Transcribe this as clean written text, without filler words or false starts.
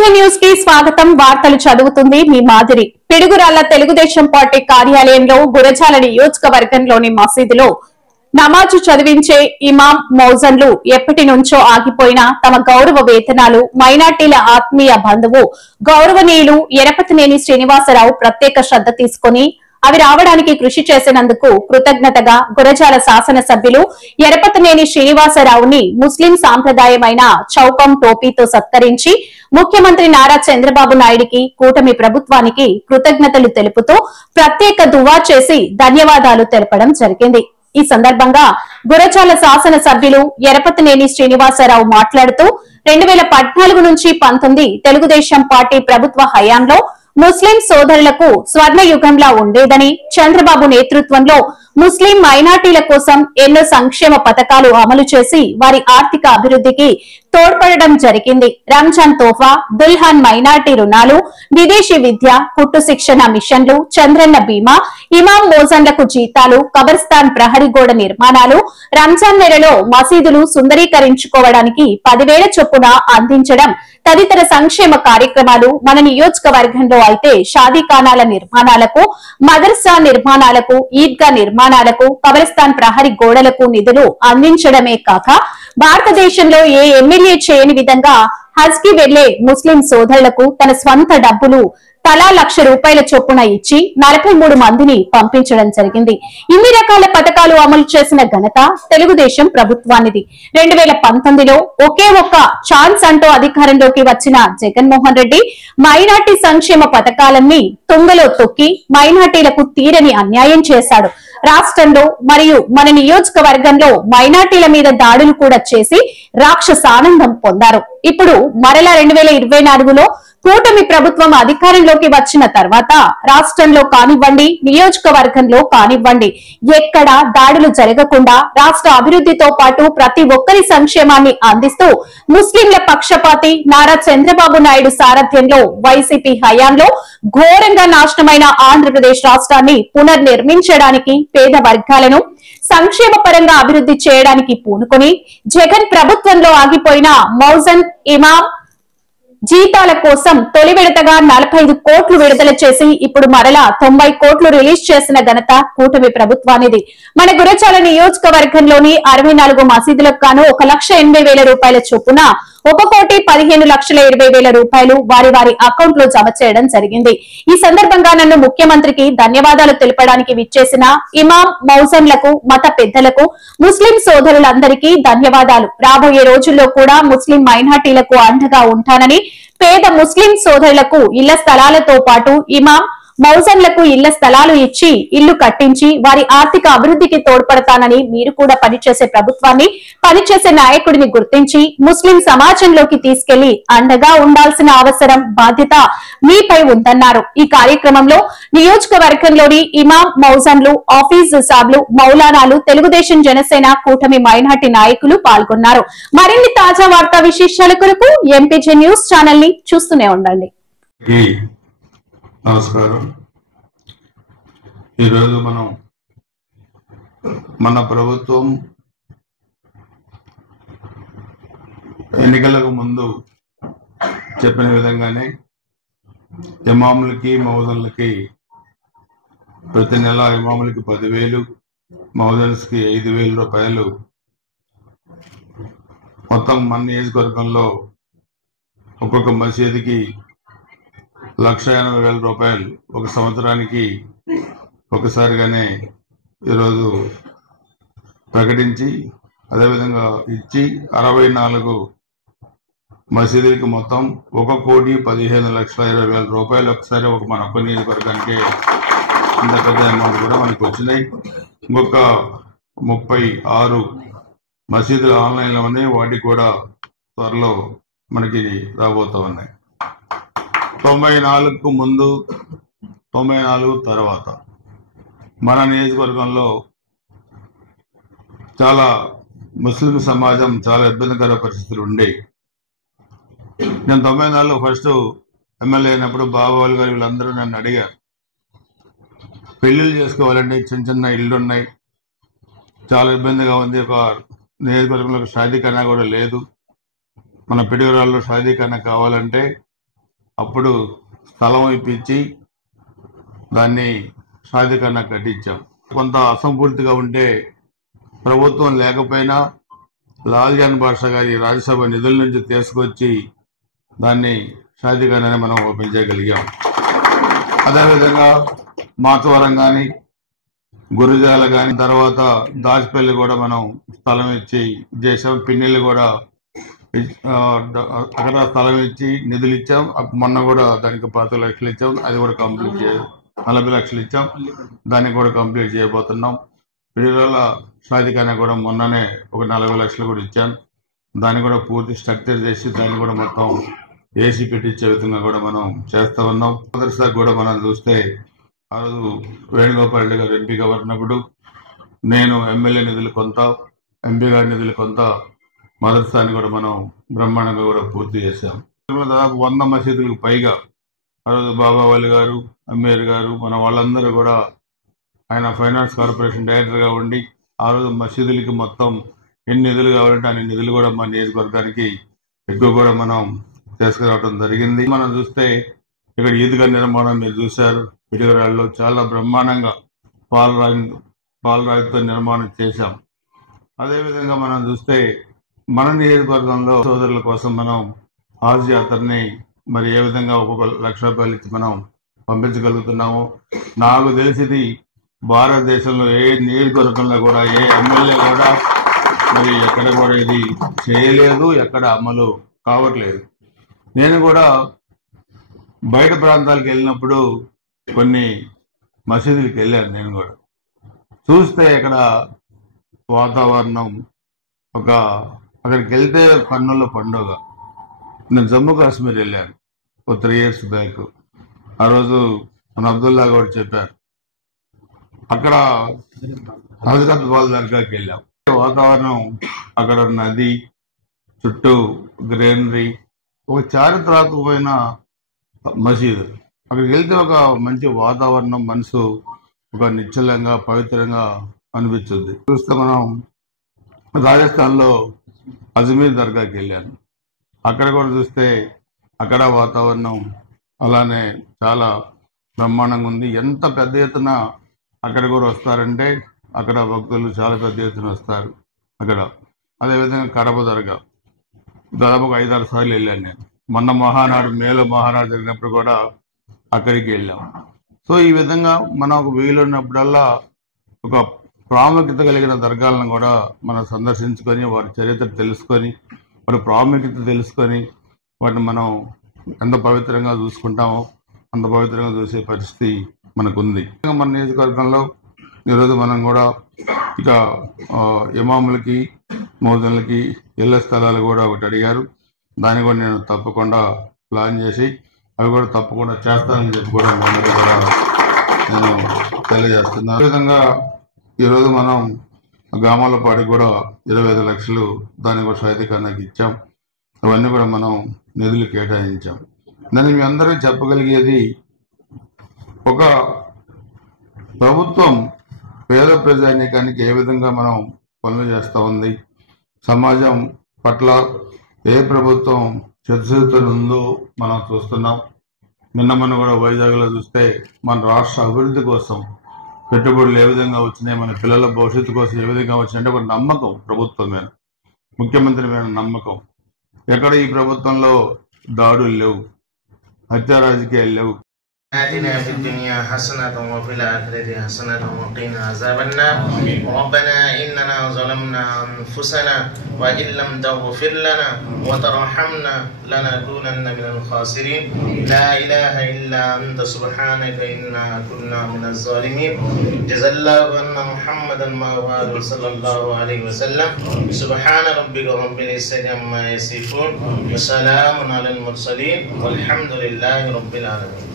MPJ news కి స్వాగతం. వార్తలు చదువుతుంది మీ మాదిరి. పిడుగురాళ్ల తెలుగుదేశం పార్టీ కార్యాలయంలో గురజాల నియోజకవర్గంలోని మసీదులో నమాజు చదివించే ఇమాం మౌజన్లు ఎప్పటి నుంచో ఆగిపోయిన తమ గౌరవ వేతనాలు మైనార్టీల ఆత్మీయ బంధువు గౌరవనీయులు ఎరపతినేని శ్రీనివాసరావు ప్రత్యేక శ్రద్ధ తీసుకుని అవి రావడానికి కృషి చేసినందుకు కృతజ్ఞతగా గురజాల శాసనసభ్యులు ఎరపతినేని శ్రీనివాసరావుని ముస్లిం సాంప్రదాయమైన చౌకం టోపీతో సత్కరించి ముఖ్యమంత్రి నారా చంద్రబాబు నాయుడికి కూటమి ప్రభుత్వానికి కృతజ్ఞతలు తెలుపుతూ ప్రత్యేక దువా చేసి ధన్యవాదాలు తెలపడం జరిగింది. ఈ సందర్భంగా గురజాల శాసనసభ్యులు ఎరపతినేని శ్రీనివాసరావు మాట్లాడుతూ 2014 నుంచి 19 తెలుగుదేశం పార్టీ ప్రభుత్వ హయాంలో ముస్లిం సోదరులకు స్వర్ణ యుగంలా ఉండేదని, చంద్రబాబు నేతృత్వంలో ముస్లిం మైనార్టీల కోసం ఎన్నో సంక్షేమ పథకాలు అమలు చేసి వారి ఆర్థిక అభివృద్ధికి తోడ్పడడం జరిగింది. రంజాన్ తోఫా, దుల్హన్ మైనార్టీ రుణాలు, విదేశీ విద్య, కుట్టు శిక్షణ మిషన్లు, చంద్రన్న బీమా, ఇమాం మోజన్లకు జీతాలు, కబర్స్థాన్ ప్రహరీ గోడ నిర్మాణాలు, రంజాన్ నెలలో మసీదులు సుందరీకరించుకోవడానికి 10,000 చొప్పున అందించడం తదితర సంక్షేమ కార్యక్రమాలు మన నియోజకవర్గంలో అయితే షాదీఖానాల నిర్మాణాలకు, మదర్సా నిర్మాణాలకు, ఈద్గా నిర్మాణాలకు, కబర్స్థాన్ ప్రహరీ గోడలకు నిధులు అందించడమే కాక భారతదేశంలో ఏ ఎమ్మెల్యే చేయని విధంగా హజ్ కి వెళ్లే ముస్లిం సోదరులకు తన స్వంత డబ్బులు తలా ₹1,00,000 చొప్పున ఇచ్చి 43 మందిని పంపించడం జరిగింది. ఇన్ని రకాల పథకాలు అమలు చేసిన ఘనత తెలుగుదేశం ప్రభుత్వానిది. 2019లో ఒకే ఒక్క ఛాన్స్ అంటూ అధికారంలోకి వచ్చిన జగన్మోహన్ రెడ్డి మైనార్టీ సంక్షేమ పథకాలన్నీ తుంగలో తొక్కి మైనార్టీలకు తీరని అన్యాయం చేశాడు. రాష్ట్రంలో మరియు మన నియోజకవర్గంలో మైనార్టీల మీద దాడులు కూడా చేసి రాక్షసానందం పొందారు. ఇప్పుడు మరలా 2024లో కూటమి ప్రభుత్వం అధికారంలోకి వచ్చిన తర్వాత రాష్ట్రంలో కానివ్వండి, నియోజకవర్గంలో కానివ్వండి, ఎక్కడ దాడులు జరగకుండా రాష్ట్ర అభివృద్ధితో పాటు ప్రతి ఒక్కరి సంక్షేమాన్ని అందిస్తూ ముస్లింల పక్షపాతి నారా చంద్రబాబు నాయుడు సారథ్యంలో వైసీపీ హయాంలో ఘోరంగా నాశనమైన ఆంధ్రప్రదేశ్ రాష్ట్రాన్ని పునర్నిర్మించడానికి, పేద వర్గాలను సంక్షేమ పరంగా అభివృద్ధి చేయడానికి పూనుకొని జగన్ ప్రభుత్వంలో ఆగిపోయిన మౌజన్ ఇమాం జీతాల కోసం తొలి విడతగా 45 కోట్లు విడుదల చేసి ఇప్పుడు మరలా 90 కోట్లు రిలీజ్ చేసిన ఘనత కూటమి ప్రభుత్వానిది. మన గురజాల నియోజకవర్గంలోని 64 మసీదులకు గాను ₹1,80,000 చొప్పున ₹1,15,20,000 వారి వారి అకౌంట్ లో జమ చేయడం జరిగింది. ఈ సందర్భంగా నన్ను ముఖ్యమంత్రికి ధన్యవాదాలు తెలపడానికి విచ్చేసిన ఇమాం మౌజన్లకు, మత పెద్దలకు, ముస్లిం సోదరులందరికీ ధన్యవాదాలు. రాబోయే రోజుల్లో కూడా ముస్లిం మైనార్టీలకు అండగా ఉంటానని, పేద ముస్లిం సోదరులకు ఇళ్ల స్థలాలతో పాటు ఇమాం మౌజన్లకు ఇళ్ల స్థలాలు ఇచ్చి ఇల్లు కట్టించి వారి ఆర్థిక అభివృద్ధికి తోడ్పడతానని, మీరు కూడా పనిచేసే ప్రభుత్వాన్ని, పనిచేసే నాయకుడిని గుర్తించి ముస్లిం సమాజంలోకి తీసుకెళ్లి అండగా ఉండాల్సిన అవసరం, బాధ్యత మీపై ఉందన్నారు. ఈ కార్యక్రమంలో నియోజకవర్గంలోని ఇమాం మౌజన్లు, ఆఫీస్ సాబ్లు, మౌలానాలు, తెలుగుదేశం జనసేన కూటమి మైనార్టీ నాయకులు పాల్గొన్నారు. మరిన్ని తాజా వార్తా విశేషాల కొరకు ఎంపీజే న్యూస్ ఛానల్ ని చూస్తూనే ఉండండి. నమస్కారం. ఈరోజు మన ప్రభుత్వం ఎన్నికలకు ముందు చెప్పిన విధంగానే ఇమాములకి, మౌజన్లకి ప్రతి నెల ఇమాములకి 10,000, మౌజన్స్కి ₹5,000 మొత్తం మన నియోజకవర్గంలో ఒక్కొక్క మసీదుకి ₹1,80,000 ఒక సంవత్సరానికి ఒకసారిగానే ఈరోజు ప్రకటించి, అదేవిధంగా ఇచ్చి 64 మసీదులకి మొత్తం ₹1,15,20,000 ఒకసారి మన ఒక్క నియోజకవర్గానికి ఇంత పెద్ద అమౌంట్ కూడా మనకి వచ్చినాయి. ఇంకొక 36 మసీదులు ఆన్లైన్లో ఉన్నాయి, వాటికి కూడా త్వరలో మనకి రాబోతా ఉన్నాయి. 94కు ముందు, 94 తర్వాత మన నియోజకవర్గంలో చాలా ముస్లిం సమాజం చాలా ఇబ్బందికర పరిస్థితులు ఉండేవి. నేను 94లో ఫస్ట్ ఎమ్మెల్యే అయినప్పుడు బాబావాళ్ళు గారు వీళ్ళందరూ నన్ను అడిగారు, పెళ్లిళ్ళు చేసుకోవాలంటే చిన్న చిన్న ఇళ్ళు ఉన్నాయి, చాలా ఇబ్బందిగా ఉంది, ఒక నియోజకవర్గంలో షాదీఖానా కూడా లేదు, మన పిడుగురాళ్ళలో షాదీఖానా కావాలంటే అప్పుడు స్థలం ఇప్పించి దాన్ని సాధికారంగా కట్టించాం. కొంత అసంపూర్తిగా ఉంటే ప్రభుత్వం లేకపోయినా లాల్జాన్ బాషా గారి రాజ్యసభ నిధుల నుంచి తీసుకొచ్చి దాన్ని సాధికారాన్ని మనం ఓపెన్ చేయగలిగాం. అదేవిధంగా మాచవరం కానీ, గురుజాల కానీ, తర్వాత దాచిపల్లి కూడా మనం స్థలం ఇచ్చి చేసాం. పిన్నెల్లి కూడా అక్కడ స్థలం ఇచ్చి నిధులు ఇచ్చాం. మొన్న కూడా దానికి 10 లక్షలు ఇచ్చాం. అది కూడా కంప్లీట్ 40 లక్షలు ఇచ్చాం. దాన్ని కూడా కంప్లీట్ చేయబోతున్నాం. పిడుగురాళ్ళ సాధికారణ కూడా మొన్ననే ఒక 40 లక్షలు కూడా ఇచ్చాం. దాన్ని కూడా పూర్తి స్ట్రక్చర్ చేసి దాన్ని కూడా మొత్తం ఏసీ పెట్టించే విధంగా కూడా మనం చేస్తా ఉన్నాం. మదర్సాకు కూడా మనం చూస్తే ఆ రోజు వేణుగోపాల్ రెడ్డి గారు ఎంపీగా ఉన్నప్పుడు నేను ఎమ్మెల్యే నిధులు కొంత, ఎంపీ గారి నిధులు కొంత మదర్సాని కూడా మనం బ్రహ్మాండంగా కూడా పూర్తి చేశాం. దాదాపు 100 మసీదులకు పైగా ఆ రోజు బాబావళి గారు, అమ్మేర్ గారు, మన వాళ్ళందరూ కూడా ఆయన ఫైనాన్స్ కార్పొరేషన్ డైరెక్టర్గా ఉండి ఆ రోజు మసీదులకి మొత్తం ఎన్ని నిధులు కావాలంటే అన్ని నిధులు కూడా మన నియోజకవర్గానికి ఎక్కువ కూడా మనం తీసుకురావడం జరిగింది. మనం చూస్తే ఇక్కడ ఈద్గా నిర్మాణం మీరు చూశారు. పిడుగురాళ్ళలో చాలా బ్రహ్మాండంగా పాలరాయితో నిర్మాణం చేశాం. అదేవిధంగా మనం చూస్తే మన నియోజకవర్గంలో సోదరుల కోసం మనం హాజ్ యాత్రని మరి ఏ విధంగా ఒక్కొక్క ₹1,00,000 ఇచ్చి మనం పంపించగలుగుతున్నాము. నాకు తెలిసింది భారతదేశంలో ఏ నియోజకవర్గంలో కూడా ఏ ఎమ్మెల్యే కూడా మరి ఎక్కడ కూడా ఇది చేయలేదు, ఎక్కడ అమలు కావట్లేదు. నేను కూడా బయట ప్రాంతాలకు వెళ్ళినప్పుడు కొన్ని మసీదులకు వెళ్ళాను. నేను కూడా చూస్తే ఇక్కడ వాతావరణం అక్కడికి వెళ్తే కన్నుల పండుగ. నేను జమ్మూ కాశ్మీర్ వెళ్ళాను ఒక 3 years బ్యాక్. ఆ రోజు మన అబ్దుల్లా కూడా చెప్పారు. అక్కడ హజరత్ బాల్ దర్గాకి వెళ్ళాం. వాతావరణం అక్కడ నది చుట్టూ గ్రీనరీ, ఒక చారిత్రాత్మకమైన మసీదు. అక్కడికి వెళ్తే ఒక మంచి వాతావరణం, మనసు ఒక నిశ్చలంగా పవిత్రంగా అనిపించింది. చూస్తే మనం రాజస్థాన్లో అజ్మీర్ దర్గాకి వెళ్ళాను. అక్కడ కూడా చూస్తే అక్కడ వాతావరణం అలానే చాలా బ్రహ్మాండంగా ఉంది. ఎంత పెద్ద ఎత్తున అక్కడ కూడా వస్తారంటే అక్కడ భక్తులు చాలా పెద్ద ఎత్తున వస్తారు అక్కడ. అదేవిధంగా కడప దర్గా దాదాపు 5-6 సార్లు వెళ్ళాను నేను. మొన్న మేలో మహానాడు జరిగినప్పుడు కూడా అక్కడికి వెళ్ళాం. సో ఈ విధంగా మనం ఒక వీలున్నప్పుడల్లా ఒక ప్రాముఖ్యత కలిగిన దర్గాలను కూడా మనం సందర్శించుకొని వారి చరిత్ర తెలుసుకొని వారి ప్రాముఖ్యత తెలుసుకొని వాటిని మనం ఎంత పవిత్రంగా చూసుకుంటామో అంత పవిత్రంగా చూసే పరిస్థితి మనకుంది. మన నియోజకవర్గంలో ఈరోజు మనం కూడా ఇక ఇమాములకి, మోదన్లకి ఇళ్ల స్థలాలు కూడా ఒకటి అడిగారు. దాన్ని కూడా నేను తప్పకుండా ప్లాన్ చేసి అవి కూడా తప్పకుండా చేస్తానని చెప్పి కూడా అందరికీ కూడా నేను తెలియజేస్తున్నాను. అదేవిధంగా ఈరోజు మనం గ్రామాలపాటికి కూడా 25 లక్షలు దాన్ని కూడా సాధికారానికి ఇచ్చాం. అవన్నీ కూడా మనం నిధులు కేటాయించాం. నేను మీ అందరికీ చెప్పగలిగేది, ఒక ప్రభుత్వం పేద ప్రజానీకానికి ఏ విధంగా మనం పనులు చేస్తూ ఉంది, సమాజం పట్ల ఏ ప్రభుత్వం చిత్తశుద్ధి ఉందో మనం చూస్తున్నాం. నిన్న మనం కూడా వైజాగ్లో చూస్తే మన రాష్ట్ర అభివృద్ధి కోసం పెట్టుబడులు ఏ విధంగా వచ్చినాయి, మన పిల్లల భవిష్యత్తు కోసం ఏ విధంగా వచ్చినాయంటే ఒక నమ్మకం ప్రభుత్వం మీద, ముఖ్యమంత్రి మీద నమ్మకం. ఎక్కడ ఈ ప్రభుత్వంలో దాడులు లేవు, హత్యా రాజకీయాలు లేవు. آتنا في الدنيا حسنة وفي الآخرة حسنة وقنا عذاب النار. ربنا إننا ظلمنا أنفسنا وإن لم تغفر لنا وترحمنا لنكونن من الخاسرين. لا إله إلا أنت سبحانك إنا كنا من الظالمين. جزا الله أن محمدا صلى الله عليه وسلم. سبحان ربك رب العزة عما يصفون وسلام على المرسلين والحمد لله رب العالمين.